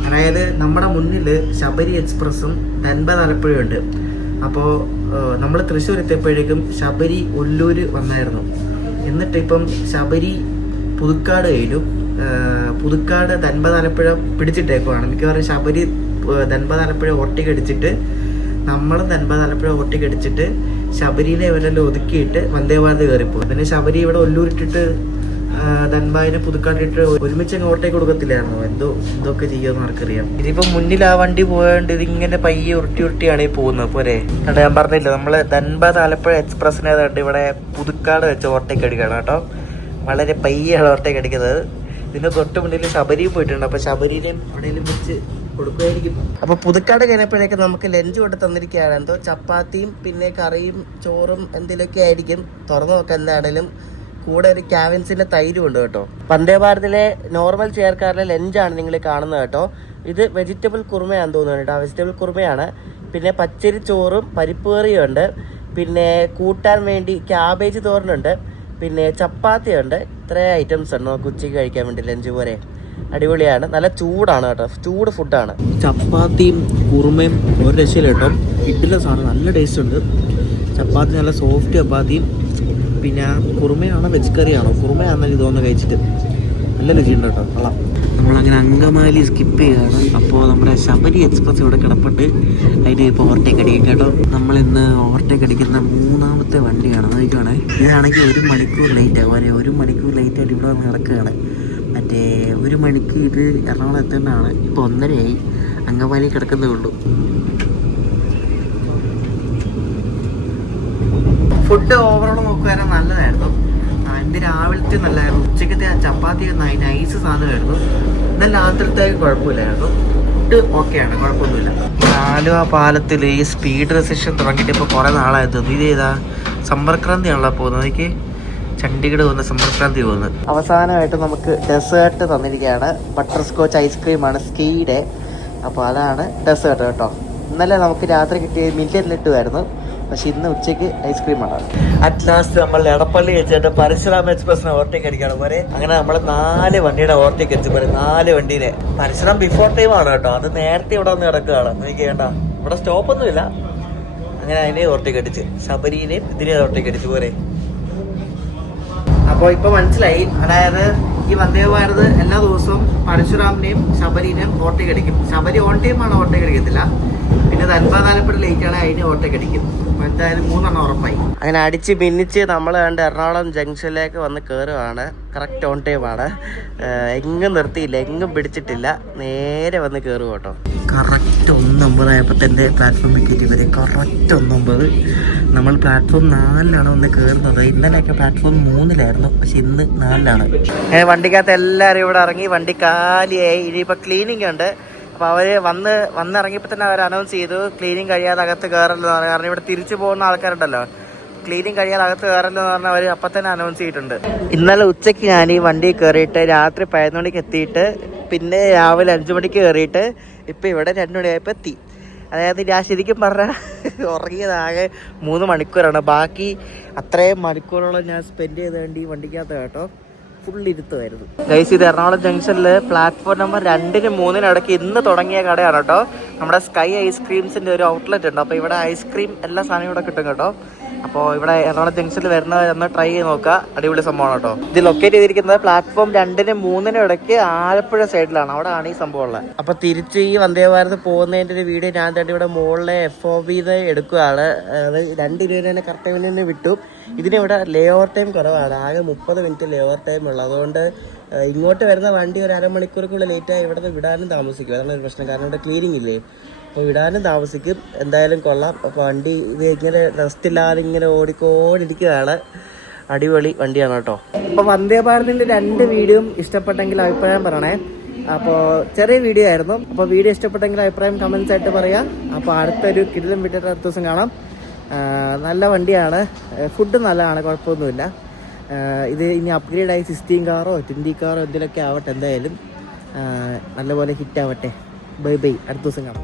അതായത് നമ്മുടെ മുന്നിൽ ശബരി എക്സ്പ്രസ്സും ധൻബാദ് ആലപ്പുഴയും ഉണ്ട്. അപ്പോൾ നമ്മൾ തൃശ്ശൂർ എത്തിയപ്പോഴേക്കും ശബരി ഒല്ലൂർ വന്നായിരുന്നു. എന്നിട്ട് ഇപ്പം ശബരി പുതുക്കാട് കഴിഞ്ഞു. പുതുക്കാട് ധൻബാദ് ആലപ്പുഴ പിടിച്ചിട്ടേക്കുവാണ്. മിക്കവാറും ശബരി ധൻബാദ് ആലപ്പുഴ ഓവർടേക്ക് അടിച്ചിട്ട് നമ്മളും ധൻബാദ് ആലപ്പുഴ ഓവർടേക്ക് അടിച്ചിട്ട് ശബരിനെ ഇവരെല്ലാം ഒതുക്കിയിട്ട് വന്ദേ ഭാരത് കയറിപ്പോകും. പിന്നെ ശബരി ഇവിടെ ഒല്ലൂരിട്ടിട്ട് ധൻബാദിനെ പുതുക്കാട്ടിട്ട് ഒരുമിച്ച് ഓവർടേക്ക് കൊടുക്കത്തില്ലായിരുന്നു. എന്തൊക്കെ ചെയ്യുമെന്ന് ആർക്കറിയാം. ഇതിപ്പോ മുന്നിൽ ആ വണ്ടി പോയോണ്ട് ഇതിങ്ങനെ പയ്യെ ഉരുട്ടിയാണ് ഈ പോകുന്നത് പോരെ. കണ്ട, ഞാൻ പറഞ്ഞില്ല, നമ്മള് ധൻബാദ് ആലപ്പുഴ എക്സ്പ്രസിനെ കണ്ട് ഇവിടെ പുതുക്കാട് വെച്ച് ഓവർടേക്ക് അടിക്കണം കേട്ടോ. വളരെ പയ്യാണ് ഓവർടേക്ക് അടിക്കുന്നത്. ഇതിന്റെ തൊട്ട് മുന്നിൽ ശബരിയും പോയിട്ടുണ്ട്. അപ്പൊ ശബരിനെയും എവിടെയെങ്കിലും വെച്ച് കൊടുക്കുമായിരിക്കും. അപ്പൊ പുതുക്കാട് കഴിഞ്ഞപ്പോഴേക്കും നമുക്ക് ലഞ്ച് കൊണ്ട് തന്നിരിക്കുകയാണ്. എന്തോ ചപ്പാത്തിയും പിന്നെ കറിയും ചോറും എന്തെങ്കിലുമൊക്കെ ആയിരിക്കും. തുറന്നു നോക്കാം. എന്താണേലും കൂടെ ഒരു ക്യാവിൻസിന്റെ തൈരും ഉണ്ട് കേട്ടോ. വന്ദേ ഭാരതിലെ നോർമൽ ചെയർക്കാരിലെ ലഞ്ചാണ് നിങ്ങൾ കാണുന്നത് കേട്ടോ. ഇത് വെജിറ്റബിൾ കുറുമയാണെന്ന് തോന്നുന്നു കേട്ടോ. വെജിറ്റബിൾ കുറുമയാണ്. പിന്നെ പച്ചരി ചോറും പരിപ്പ് കറിയും ഉണ്ട്. പിന്നെ കൂട്ടാൻ വേണ്ടി ക്യാബേജ് തോരനുണ്ട്. പിന്നെ ചപ്പാത്തി ഉണ്ട്. ഇത്രയും ഐറ്റംസ് ഉണ്ട് നമുക്ക് ഉച്ചയ്ക്ക് കഴിക്കാൻ വേണ്ടി ലഞ്ച് പോലെ. അടിപൊളിയാണ്. നല്ല ചൂടാണ് കേട്ടോ. ചൂട് ഫുഡാണ്. ചപ്പാത്തിയും കുറുമയും ഒരു രക്ഷയില്ല കേട്ടോ. ഇഡ്ഡലിൻ്റെ സാധനം നല്ല ടേസ്റ്റ് ഉണ്ട്. ചപ്പാത്തി നല്ല സോഫ്റ്റ് ചപ്പാത്തിയും പിന്നെ കുറുമയാണോ വെജ് കറിയാണോ, കുറുമയാണെന്ന് എനിക്ക് തോന്നുന്നു കഴിച്ചിട്ട്. നല്ല രുചിയുണ്ട് കേട്ടോ. കൊള്ളാം. നമ്മളങ്ങനെ അങ്കമാലി സ്കിപ്പ് ചെയ്യുകയാണ്. അപ്പോൾ നമ്മുടെ ശബരി എക്സ്പ്രസ് ഇവിടെ കിടപ്പുണ്ട്. അതിന് ഇപ്പോൾ ഓവർടേക്ക് അടിക്കും കേട്ടോ. നമ്മളിന്ന് ഓവർടേക്ക് അടിക്കുന്ന 3ാമത്തെ വണ്ടിയാണ്. നോക്കുകയാണെ, ഇതാണെങ്കിൽ 1 മണിക്കൂർ ലേറ്റ് ആകും. 1 മണിക്കൂർ ലേറ്റായിട്ട് ഇവിടെ വന്ന് കിടക്കുകയാണ്. മറ്റേ 1 മണിക്ക് ഇത് എറണാകുളം എത്തേണ്ടതാണ്. ഇപ്പോൾ 1:30 അങ്കമാലി കിടക്കുന്നേ ഉള്ളൂ. ഫുഡ് ഓവറോൾ നോക്കുകയാണെങ്കിൽ നല്ലതായിരുന്നു. എൻ്റെ രാവിലത്തെ നല്ലതായിരുന്നു. ഉച്ചക്കത്തെ ആ ചപ്പാത്തി നൈസ് സാധനമായിരുന്നു. എന്നാൽ രാത്രിത്തെ കുഴപ്പമില്ലായിരുന്നു. ഫുഡ് ഓക്കെയാണ്, കുഴപ്പമൊന്നുമില്ല. ആലുവ പാലത്തിൽ ഈ സ്പീഡ് റെസിഷൻ തുടങ്ങിയിട്ട് ഇപ്പോൾ കുറേ നാളായിരുന്നു. ഇത് ചെയ്താ സമ്പർക്രാന്തിയാണല്ലോ പോകുന്നത്. എനിക്ക് ചണ്ഡീഗഡ് പോകുന്ന സമ്പർക്രാന്തി പോകുന്നത്. അവസാനമായിട്ട് നമുക്ക് ഡെസേർട്ട് തന്നിരിക്കുകയാണ്. ബട്ടർ സ്കോച്ച് ഐസ്ക്രീമാണ് സ്കീയുടെ. അപ്പോൾ അതാണ് ഡെസേർട്ട് കേട്ടോ. ഇന്നലെ നമുക്ക് രാത്രി കിട്ടിയ മില്യൻ ലഡുവായിരുന്നു. പക്ഷെ ഇന്ന് ഉച്ചയ്ക്ക് ഐസ്ക്രീമാണ്. അറ്റ് ലാസ്റ്റ് നമ്മൾ എടപ്പള്ളി വെച്ചിട്ട് പരശുറാം എക്സ്പ്രസിനെ ഓവർടേക്ക് അടിക്കണം പോലെ. അങ്ങനെ നമ്മൾ 4 വണ്ടിയുടെ ഓവർടേക്ക് എത്തി പോലെ. 4 വണ്ടിയിലെ പരശുറാം ബിഫോർ ടൈം ആണ് കേട്ടോ. അത് നേരത്തെ ഇവിടെ വന്ന് കിടക്കുകയാണ്. എനിക്ക് വേണ്ട, ഇവിടെ സ്റ്റോപ്പൊന്നുമില്ല. അങ്ങനെ അതിനെ ഓവർടേക്ക് അടിച്ച് ശബരിനെയും ഇതിനെ ഓവർടേക്ക് അടിച്ചു പോലെ. അപ്പോൾ ഇപ്പൊ മനസ്സിലായി. അതായത് ഈ വന്ദേ ഭാരത് എല്ലാ ദിവസവും പരശുറാമിനെയും ശബരിനെയും ഓവർടേക്ക് അടിക്കും. ശബരി ഓൺ ടൈമാണ് ഓവർടേക്ക് അടിക്കത്തില്ല. പിന്നെ ധൻബാദ് ആലപ്പുഴ ലേറ്റ് ആണ്, അതിന് ഓവർടേക്ക് അടിക്കും. എന്തായാലും 3 ഉറപ്പായി. അങ്ങനെ അടിച്ച് ഭിന്നിച്ച് നമ്മൾ കണ്ട് എറണാകുളം ജംഗ്ഷനിലേക്ക് വന്ന് കയറുകയാണ്. കറക്റ്റ് ഓൺ ടൈമാണ്. എങ്ങും നിർത്തിയില്ല, എങ്ങും പിടിച്ചിട്ടില്ല. നേരെ വന്ന് കയറുക കേട്ടോ. കറക്റ്റ് 1:50 ആയപ്പോൾ തന്നെ പ്ലാറ്റ്ഫോം ടിക്കറ്റ് വരെ. കറക്റ്റ് 1:50. നമ്മൾ പ്ലാറ്റ്ഫോം 4ലാണ് വന്ന് കയറുന്നത്. ഇന്നലെയൊക്കെ പ്ലാറ്റ്ഫോം 3ലായിരുന്നു, പക്ഷെ ഇന്ന് 4ലാണ്. വണ്ടിക്കകത്ത് എല്ലാവരും ഇവിടെ ഇറങ്ങി. വണ്ടി കാലിയായി. ഇനിയിപ്പോൾ ക്ലീനിങ് ഉണ്ട്. അപ്പോൾ അവർ വന്നിറങ്ങിയപ്പോൾ തന്നെ അവർ അനൗൺസ് ചെയ്തു ക്ലീനിങ് കഴിയാതെ അകത്ത് കയറല്ലെന്ന് പറഞ്ഞു. കാരണം ഇവിടെ തിരിച്ചു പോകുന്ന ആൾക്കാരുണ്ടല്ലോ, ക്ലീനിങ് കഴിയാതെ അകത്ത് കയറല്ലെന്ന് പറഞ്ഞാൽ അവർ അപ്പം തന്നെ അനൗൺസ് ചെയ്തിട്ടുണ്ട്. ഇന്നലെ ഉച്ചയ്ക്ക് ഞാൻ ഈ വണ്ടി കയറിയിട്ട് രാത്രി 11 മണിക്ക് എത്തിയിട്ട് പിന്നെ രാവിലെ 5 മണിക്ക് കയറിയിട്ട് ഇപ്പം ഇവിടെ 2 മണിയായപ്പോൾ എത്തി. അതായത് ഞാൻ ശരിക്കും പറഞ്ഞാൽ ഉറങ്ങിയതാകെ 3 മണിക്കൂറാണ്. ബാക്കി അത്രയും മണിക്കൂറോളം ഞാൻ സ്പെൻഡ് ചെയ്ത് വേണ്ടി ഈ വണ്ടിക്കകത്ത് കേട്ടോ. ഫുൾ ഇരുത്തുമായിരുന്നു ഗൈസ്. ഇത് എറണാകുളം ജംഗ്ഷനിൽ പ്ലാറ്റ്ഫോം നമ്പർ 2-നും 3-നും ഇടയ്ക്ക് ഇന്ന് തുടങ്ങിയ കടയാണ് കേട്ടോ. നമ്മുടെ സ്കൈ ഐസ്ക്രീംസിൻ്റെ ഒരു ഔട്ട്ലെറ്റ് ഉണ്ട്. അപ്പോൾ ഇവിടെ ഐസ്ക്രീം എല്ലാ സാധനവും ഇവിടെ കിട്ടും കേട്ടോ. അപ്പോൾ ഇവിടെ എറണാകുളം ജംഗ്ഷനിൽ വരുന്നവരൊന്ന് ട്രൈ ചെയ്ത് നോക്കുക. അടിപൊളി സംഭവമാണ് കേട്ടോ. ഇത് ലൊക്കേറ്റ് ചെയ്തിരിക്കുന്നത് പ്ലാറ്റ്ഫോം 2-നും 3-നും ഇടയ്ക്ക് ആലപ്പുഴ സൈഡിലാണ്. അവിടെയാണ് ഈ സംഭവം ഉള്ളത്. അപ്പോൾ തിരിച്ച് ഈ വന്ദേ ഭാരത് പോകുന്നതിൻ്റെ ഒരു വീഡിയോ ഞാൻ തന്നെ ഇവിടെ മുകളിലെ FOB എടുക്കുകയാണ്. അത് 2:20 തന്നെ കറക്റ്റ് ടൈമിന് വിട്ടു. ഇതിനിവിടെ ലേ ഓവർ ടൈം കുറവാണ്. ആകെ 30 മിനിറ്റ് ലേ ഓവർ ടൈം ഉള്ളു. അതുകൊണ്ട് ഇങ്ങോട്ട് വരുന്ന വണ്ടി ഒരു അരമണിക്കൂർക്കുള്ള ലേറ്റായി ഇവിടെ നിന്ന് വിടാനും താമസിക്കും. അതാണ് ഒരു പ്രശ്നം. കാരണം ഇവിടെ ക്ലീനിങ് ഇല്ലേ, അപ്പോൾ വിടാനും താമസിക്കും. എന്തായാലും കൊള്ളാം. അപ്പോൾ വണ്ടി ഇത് ഇങ്ങനെ റെസ്റ്റ് ഇല്ലാതെ ഇങ്ങനെ ഓടിക്കോടിരിക്കുകയാണ്. അടിപൊളി വണ്ടിയാണ് കേട്ടോ. അപ്പോൾ വന്ദേ ഭാരതിൻ്റെ 2 വീഡിയോയും ഇഷ്ടപ്പെട്ടെങ്കിൽ അഭിപ്രായം പറയണേ. അപ്പോൾ ചെറിയ വീഡിയോ ആയിരുന്നു. അപ്പോൾ വീഡിയോ ഇഷ്ടപ്പെട്ടെങ്കിൽ അഭിപ്രായം കമൻസ് ആയിട്ട് പറയാം. അപ്പോൾ അടുത്തൊരു കിടിലം വീഡിയോ അടുത്ത ദിവസം കാണാം. നല്ല വണ്ടിയാണ്, ഫുഡ് നല്ലതാണ്, കുഴപ്പമൊന്നുമില്ല. ഇത് ഇനി അപ്ഗ്രേഡായി 16 കാറോ 20 കാറോ എന്തെങ്കിലുമൊക്കെ ആവട്ടെ. എന്തായാലും നല്ലപോലെ ഹിറ്റാവട്ടെ. ബൈ ബൈ, അടുത്ത ദിവസം കാണാം.